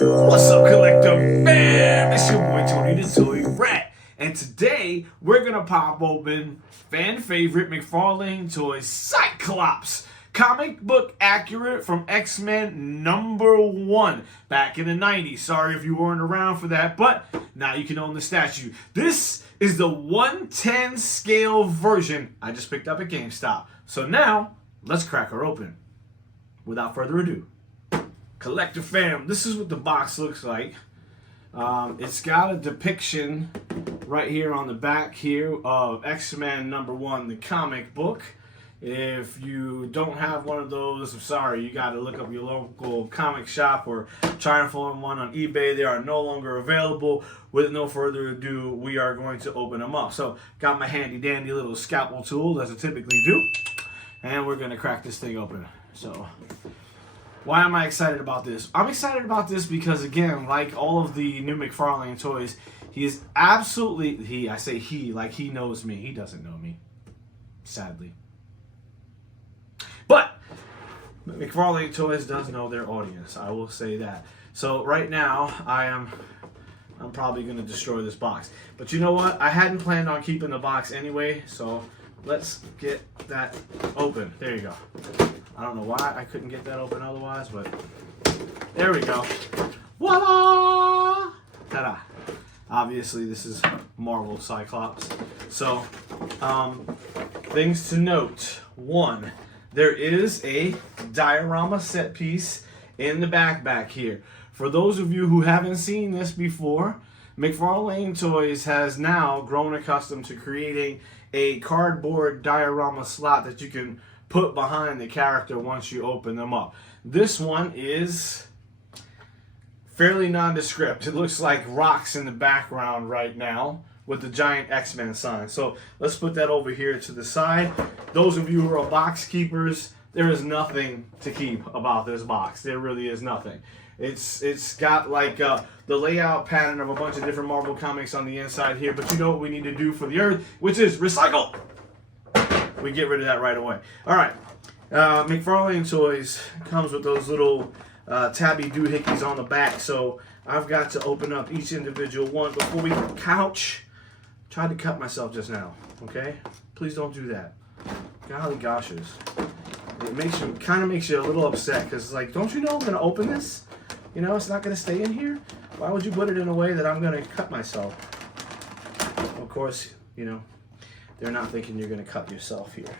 What's up, Collector fam? It's your boy Tony the Toy Rat, and today we're gonna pop open fan favorite Mcfarlane toys Cyclops. Comic book accurate from X-Men #1 back in the 90s. Sorry if you weren't around for that, but now you can own the statue. This is the 1/10 scale version I just picked up at GameStop. So now, let's crack her open. Without further ado, Collector fam, this is what the box looks like. It's got a depiction right here on the back here of X-Men #1, the comic book. If you don't have one of those, I'm sorry, you got to look up your local comic shop or try and find one on eBay. They are no longer available. With no further ado, we are going to open them up. So, got my handy dandy little scalpel tool, as I typically do, and we're going to crack this thing open. So, why am I excited about this? I'm excited about this because, again, like all of the new Mcfarlane toys, he is absolutely, I say he, like he knows me. He doesn't know me, sadly. But Mcfarlane Toys does know their audience. I will say that. So right now, I'm probably going to destroy this box. But you know what? I hadn't planned on keeping the box anyway, so let's get that open. There you go. I don't know why I couldn't get that open otherwise, but there we go. Voila! Ta-da! Obviously, this is Marvel Cyclops. So, things to note. One, there is a diorama set piece in the back here. For those of you who haven't seen this before, Mcfarlane Toys has now grown accustomed to creating a cardboard diorama slot that you can put behind the character once you open them up. This one is fairly nondescript. It looks like rocks in the background right now with the giant X-Men sign. So let's put that over here to the side. Those of you who are box keepers, there is nothing to keep about this box. There really is nothing. It's got like the layout pattern of a bunch of different Marvel comics on the inside here, but you know what we need to do for the earth, which is recycle. We get rid of that right away. All right, Mcfarlane Toys comes with those little tabby doohickeys on the back, so I've got to open up each individual one before we couch. Tried to cut myself just now, okay? Please don't do that. Golly goshers. It kind of makes you a little upset, because it's like, don't you know I'm going to open this? You know, it's not going to stay in here? Why would you put it in a way that I'm going to cut myself? Of course, you know, they're not thinking you're going to cut yourself here.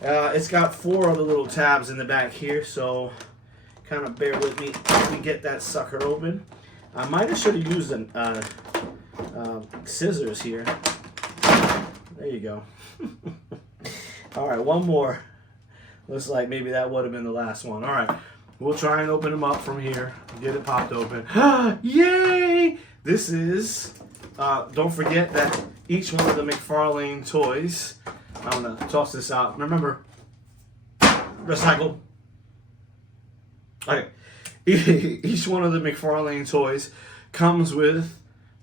It's got 4 other little tabs in the back here, so kind of bear with me as we get that sucker open. I might have should have used scissors here. There you go. All right, one more. Looks like maybe that would have been the last one. All right, we'll try and open them up from here. Get it popped open. Yay! This is, don't forget that each one of the Mcfarlane toys, I'm going to toss this out. Remember, recycle. Okay. Each one of the Mcfarlane toys comes with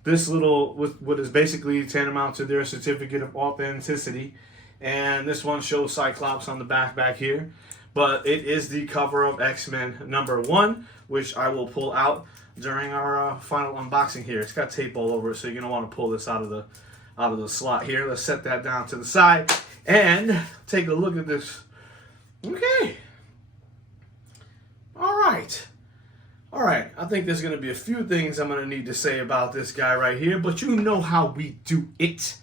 this little, with what is basically tantamount to their certificate of authenticity. And this one shows Cyclops on the back here. But it is the cover of X-Men #1, which I will pull out during our final unboxing here. It's got tape all over it, so you're going to want to pull this out of the slot here. Let's set that down to the side and take a look at this. Okay. All right. All right, I think there's going to be a few things I'm going to need to say about this guy right here, but you know how we do it.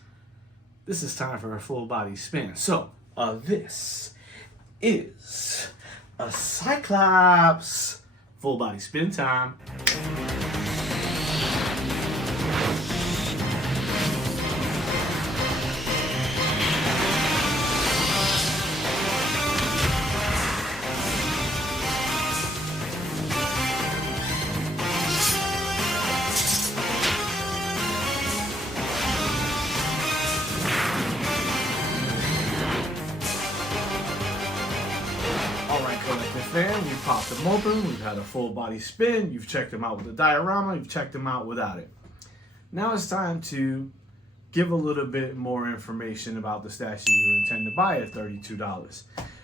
This is time for a full body spin. So, this is a Cyclops. Full body spin time. Fan, we popped them open, we've had a full body spin, you've checked them out with the diorama, you've checked them out without it. Now it's time to give a little bit more information about the statue you intend to buy at $32.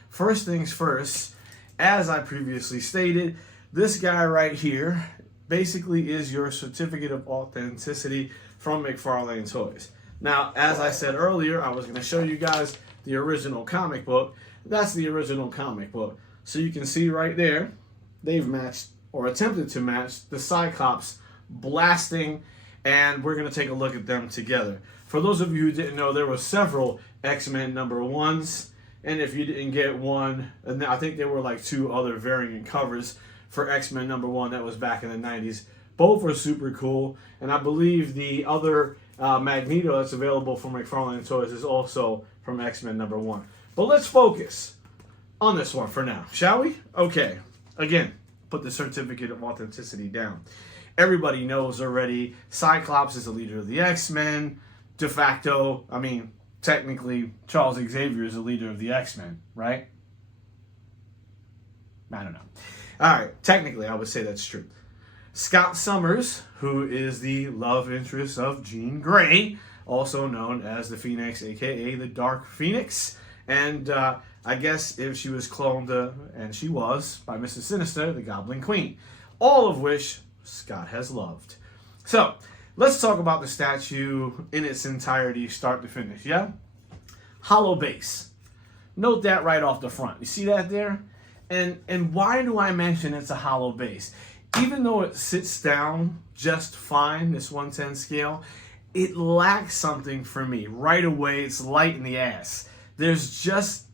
First things first, as I previously stated, this guy right here basically is your certificate of authenticity from Mcfarlane Toys. Now, as I said earlier, I was going to show you guys the original comic book. That's the original comic book. So you can see right there, they've matched or attempted to match the Cyclops blasting, and we're going to take a look at them together. For those of you who didn't know, there were several X-Men #1s, and if you didn't get one, and I think there were like 2 other variant covers for X-Men #1 that was back in the 90s. Both were super cool, and I believe the other Magneto that's available from Mcfarlane Toys is also from X-Men #1. But let's focus on this one for now, shall we? Okay, again, put the certificate of authenticity down. Everybody knows already, Cyclops is the leader of the X-Men. De facto, I mean, technically, Charles Xavier is the leader of the X-Men, right? I don't know. All right, technically, I would say that's true. Scott Summers, who is the love interest of Jean Grey, also known as the Phoenix, a.k.a. the Dark Phoenix. And I guess if she was cloned, and she was, by Mrs. Sinister, the Goblin Queen. All of which Scott has loved. So, let's talk about the statue in its entirety, start to finish, yeah? Hollow base. Note that right off the front. You see that there? And why do I mention it's a hollow base? Even though it sits down just fine, this 110 scale, it lacks something for me. Right away, it's light in the ass. There's just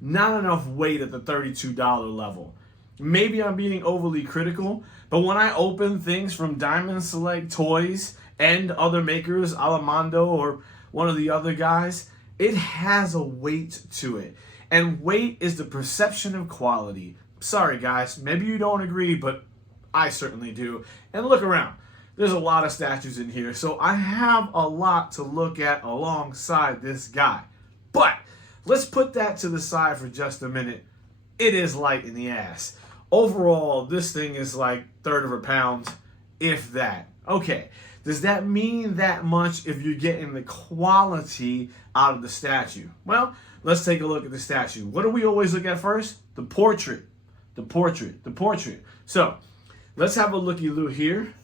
not enough weight at the $32 level. Maybe I'm being overly critical, but when I open things from Diamond Select Toys and other makers, Alamando or one of the other guys, it has a weight to it. And weight is the perception of quality. Sorry guys, maybe you don't agree, but I certainly do. And look around. There's a lot of statues in here, so I have a lot to look at alongside this guy. But let's put that to the side for just a minute. It is light in the ass. Overall, this thing is like 1/3 of a pound, if that. Okay, does that mean that much if you're getting the quality out of the statue? Well, let's take a look at the statue. What do we always look at first? The portrait. The portrait. The portrait. So, let's have a looky-loo here.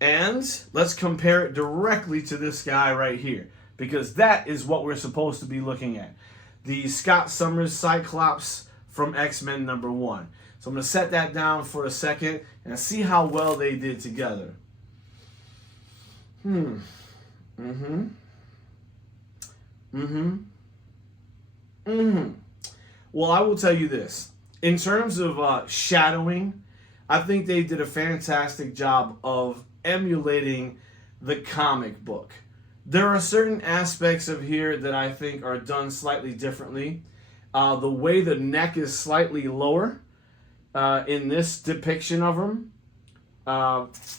And let's compare it directly to this guy right here. Because that is what we're supposed to be looking at. The Scott Summers Cyclops from X-Men #1. So I'm going to set that down for a second and see how well they did together. Well, I will tell you this. In terms of shadowing, I think they did a fantastic job of emulating the comic book. There are certain aspects of here that I think are done slightly differently. The way the neck is slightly lower in this depiction of him.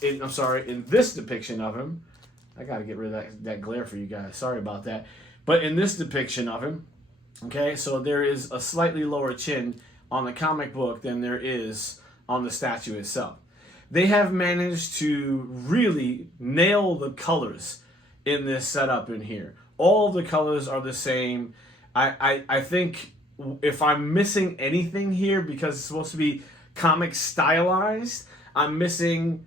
In this depiction of him. I gotta get rid of that glare for you guys. Sorry about that. But in this depiction of him, okay, so there is a slightly lower chin on the comic book than there is on the statue itself. They have managed to really nail the colors in this setup in here. All the colors are the same. I think if I'm missing anything here, because it's supposed to be comic stylized, I'm missing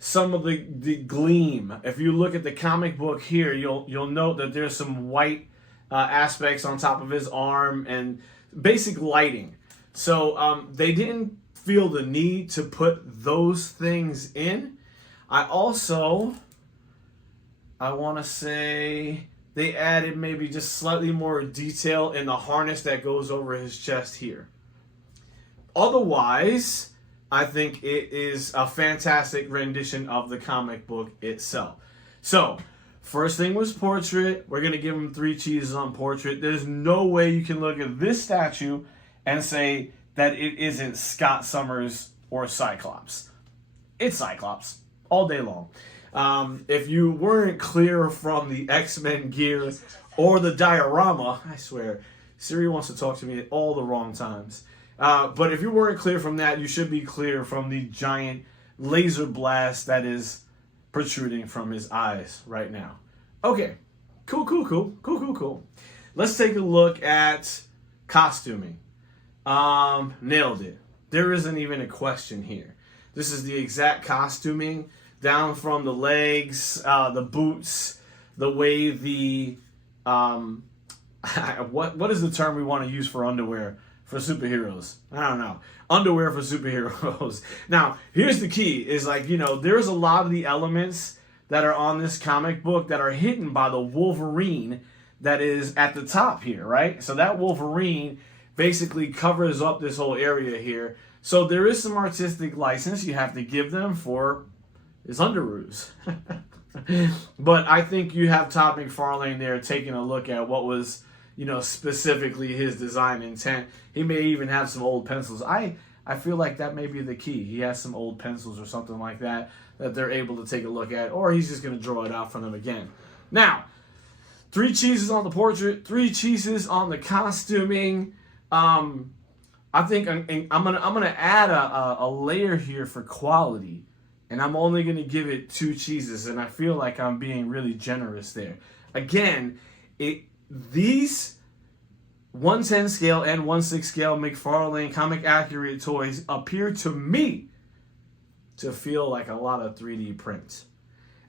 some of the gleam. If you look at the comic book here, you'll note that there's some white aspects on top of his arm and basic lighting. So they didn't feel the need to put those things in. I want to say they added maybe just slightly more detail in the harness that goes over his chest here. Otherwise, I think it is a fantastic rendition of the comic book itself. So, first thing was portrait. We're going to give him 3 cheeses on portrait. There's no way you can look at this statue and say that it isn't Scott Summers or Cyclops. It's Cyclops all day long. If you weren't clear from the X-Men gear or the diorama, I swear, Siri wants to talk to me at all the wrong times. But if you weren't clear from that, you should be clear from the giant laser blast that is protruding from his eyes right now. Okay, cool. Let's take a look at costuming. Nailed it. There isn't even a question here. This is the exact costuming, down from the legs, the boots, the way the what is the term we want to use for underwear for superheroes? I don't know. Underwear for superheroes. Now, here's the key: is like, there's a lot of the elements that are on this comic book that are hidden by the Wolverine that is at the top here, right? So that Wolverine basically covers up this whole area here. So there is some artistic license you have to give them for his underoos. But I think you have Todd McFarlane there taking a look at what was, specifically his design intent. He may even have some old pencils. I feel like that may be the key. He has some old pencils or something like that they're able to take a look at, or he's just going to draw it out for them again. Now, 3 cheeses on the portrait, 3 cheeses on the costuming. I think I'm gonna add a layer here for quality, and I'm only gonna give it 2 cheeses, and I feel like I'm being really generous there. Again, these 1/10 scale and 1/6 scale McFarlane comic accurate toys appear to me to feel like a lot of 3D prints.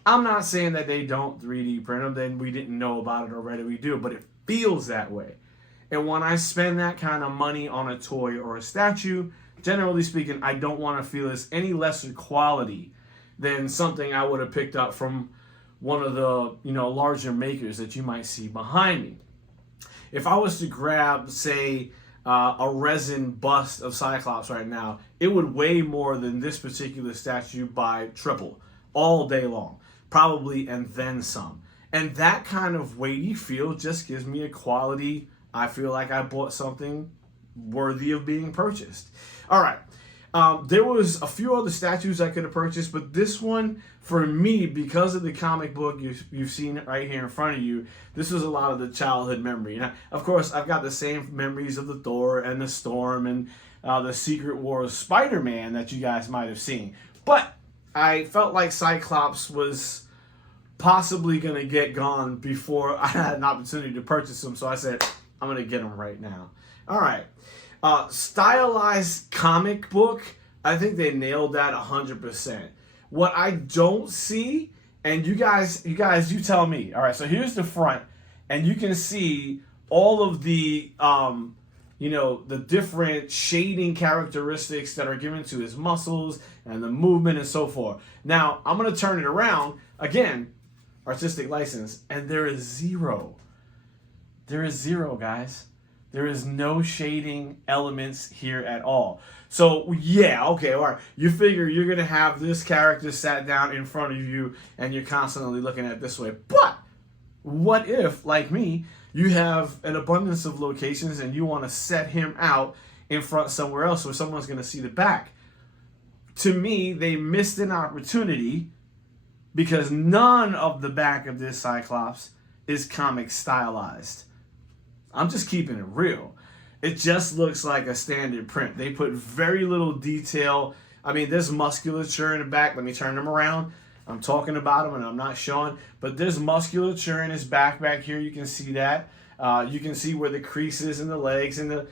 I'm not saying that they don't 3D print them, then we didn't know about it already, we do, but it feels that way. And when I spend that kind of money on a toy or a statue, generally speaking, I don't want to feel it's any lesser quality than something I would have picked up from one of the, larger makers that you might see behind me. If I was to grab, say, a resin bust of Cyclops right now, it would weigh more than this particular statue by triple all day long, probably, and then some. And that kind of weighty feel just gives me a quality. I feel like I bought something worthy of being purchased. All right. There was a few other statues I could have purchased, but this one, for me, because of the comic book, you've seen it right here in front of you, this was a lot of the childhood memory. Now, of course, I've got the same memories of the Thor and the Storm and the Secret Wars Spider-Man that you guys might have seen. But I felt like Cyclops was possibly going to get gone before I had an opportunity to purchase him, so I said, I'm going to get him right now. All right. Stylized comic book, I think they nailed that 100%. What I don't see, and you guys, you tell me. All right, so here's the front, and you can see all of the, the different shading characteristics that are given to his muscles and the movement and so forth. Now, I'm going to turn it around. Again, artistic license, and there is zero. There is zero, guys. There is no shading elements here at all. So, yeah, okay, all right. You figure you're going to have this character sat down in front of you and you're constantly looking at it this way. But what if, like me, you have an abundance of locations and you want to set him out in front somewhere else where someone's going to see the back? To me, they missed an opportunity because none of the back of this Cyclops is comic stylized. I'm just keeping it real. It just looks like a standard print. They put very little detail. I mean, there's musculature in the back. Let me turn them around. I'm talking about him and I'm not showing, but there's musculature in his back here. You can see that. You can see where the creases in the legs and the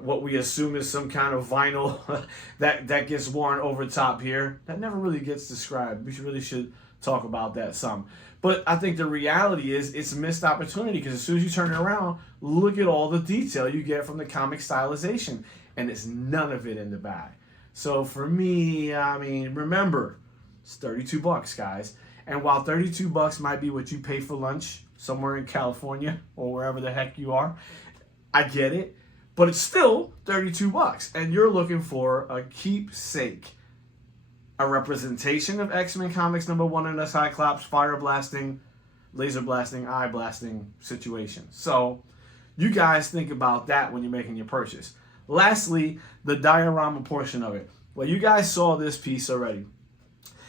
what we assume is some kind of vinyl that gets worn over top here. That never really gets described. We really should talk about that some. But I think the reality is it's a missed opportunity because as soon as you turn it around, look at all the detail you get from the comic stylization. And it's none of it in the back. So for me, I mean, remember, it's $32, guys. And while $32 might be what you pay for lunch somewhere in California or wherever the heck you are, I get it. But it's still $32. And you're looking for a keepsake. A representation of X-Men Comics #1 in a Cyclops fire blasting, laser blasting, eye blasting situation. So you guys think about that when you're making your purchase. Lastly, the diorama portion of it. Well, you guys saw this piece already.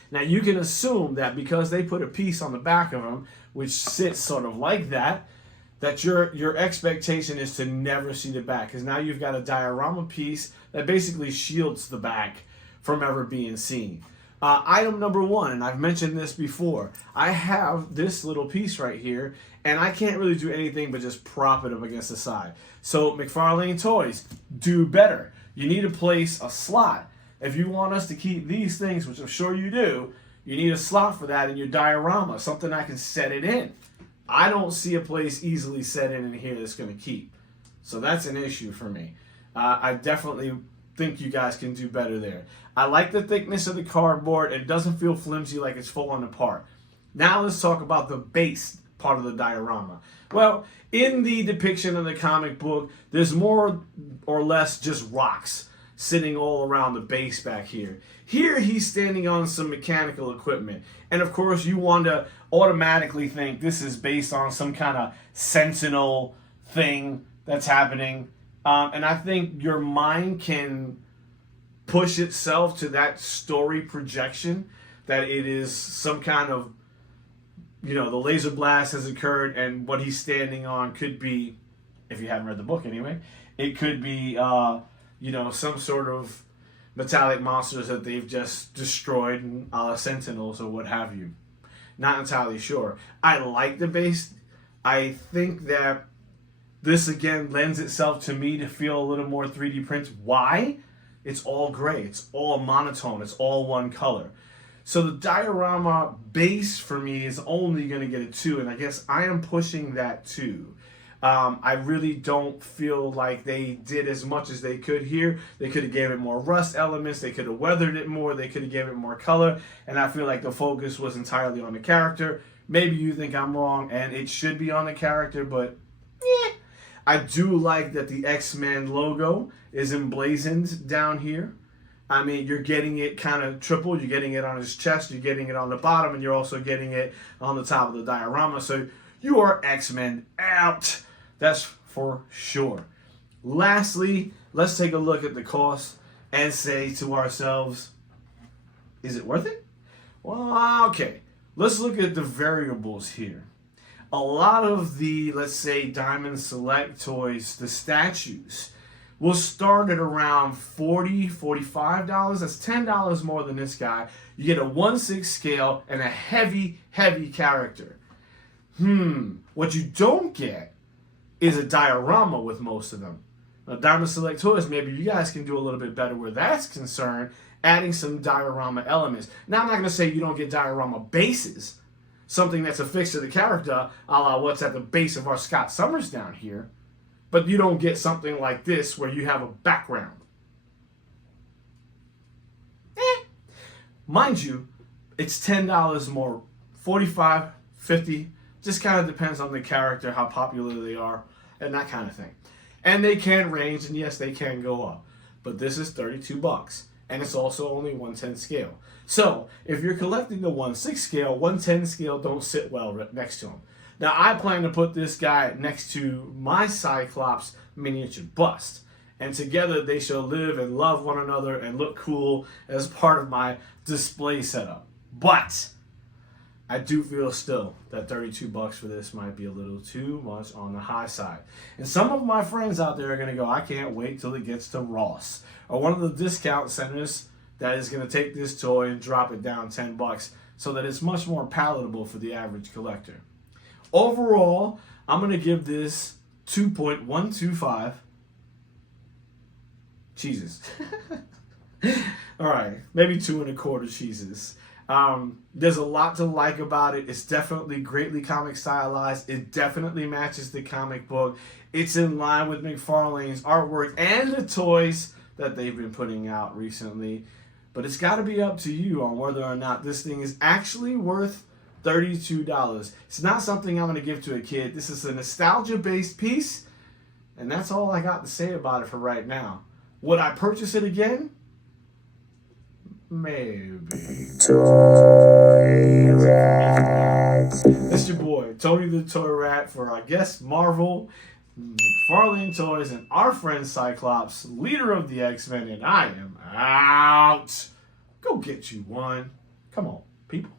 Now you can assume that because they put a piece on the back of them, which sits sort of like that, that your expectation is to never see the back. Because now you've got a diorama piece that basically shields the back from ever being seen. Item number 1, and I've mentioned this before, I have this little piece right here, and I can't really do anything but just prop it up against the side. So McFarlane Toys, do better. You need to place a slot If you want us to keep these things, which I'm sure you do, you need a slot for that in your diorama, something I can set it in. I don't see a place easily set in here that's going to keep. So that's an issue for me. I definitely think you guys can do better there. I like the thickness of the cardboard. It doesn't feel flimsy like it's falling apart. Now let's talk about the base part of the diorama. Well, in the depiction of the comic book, there's more or less just rocks sitting all around the base back here. Here he's standing on some mechanical equipment. And of course you want to automatically think this is based on some kind of sentinel thing that's happening. And I think your mind can push itself to that story projection that it is some kind of, you know, the laser blast has occurred and what he's standing on could be, if you haven't read the book anyway, it could be, you know, some sort of metallic monsters that they've just destroyed, a la sentinels or what have you. Not entirely sure. I like the base. I think that this again lends itself to me to feel a little more 3D print. Why? It's all gray. It's all monotone. It's all one color. So the diorama base for me is only going to get a 2, and I guess I am pushing that 2. I really don't feel like they did as much as they could here. They could have gave it more rust elements. They could have weathered it more. They could have gave it more color. And I feel like the focus was entirely on the character. Maybe you think I'm wrong and it should be on the character, but yeah. I do like that the X-Men logo is emblazoned down here. I mean, you're getting it kind of triple. You're getting it on his chest. You're getting it on the bottom. And you're also getting it on the top of the diorama. So you are X-Men out. That's for sure. Lastly, let's take a look at the cost and say to ourselves, is it worth it? Well, okay. Let's look at the variables here. A lot of the, let's say, Diamond Select toys, the statues, will start at around $40, $45. That's $10 more than this guy. You get a 1/6 scale and a heavy, heavy character. What you don't get is a diorama with most of them. Now, Diamond Select toys, maybe you guys can do a little bit better where that's concerned, adding some diorama elements. Now, I'm not going to say you don't get diorama bases, something that's affixed to the character, a la what's at the base of our Scott Summers down here, but you don't get something like this where you have a background. Mind you, it's $10 more, $45, $50, just kind of depends on the character, how popular they are, and that kind of thing. And they can range, and yes, they can go up. But this is $32, and it's also only 1/10 scale. So, if you're collecting the 1/6 scale, 1/10 scale don't sit well next to them. Now, I plan to put this guy next to my Cyclops miniature bust. And together, they shall live and love one another and look cool as part of my display setup. But I do feel still that $32 for this might be a little too much on the high side. And some of my friends out there are going to go, I can't wait till it gets to Ross, or one of the discount centers that is going to take this toy and drop it down $10 so that it's much more palatable for the average collector. Overall, I'm going to give this 2.125 cheeses. All right, maybe 2.25 cheeses. There's a lot to like about it. It's definitely greatly comic stylized. It definitely matches the comic book. It's in line with Mcfarlane's artwork and the toys that they've been putting out recently. But it's got to be up to you on whether or not this thing is actually worth $32. It's not something I'm going to give to a kid. This is a nostalgia-based piece, and that's all I got to say about it for right now. Would I purchase it again? Maybe. Toy Rat. It's your boy, Tony the Toy Rat, for I guess Marvel, Mcfarlane Toys, and our friend Cyclops, leader of the X-Men, and I am out. Go get you one. Come on, people.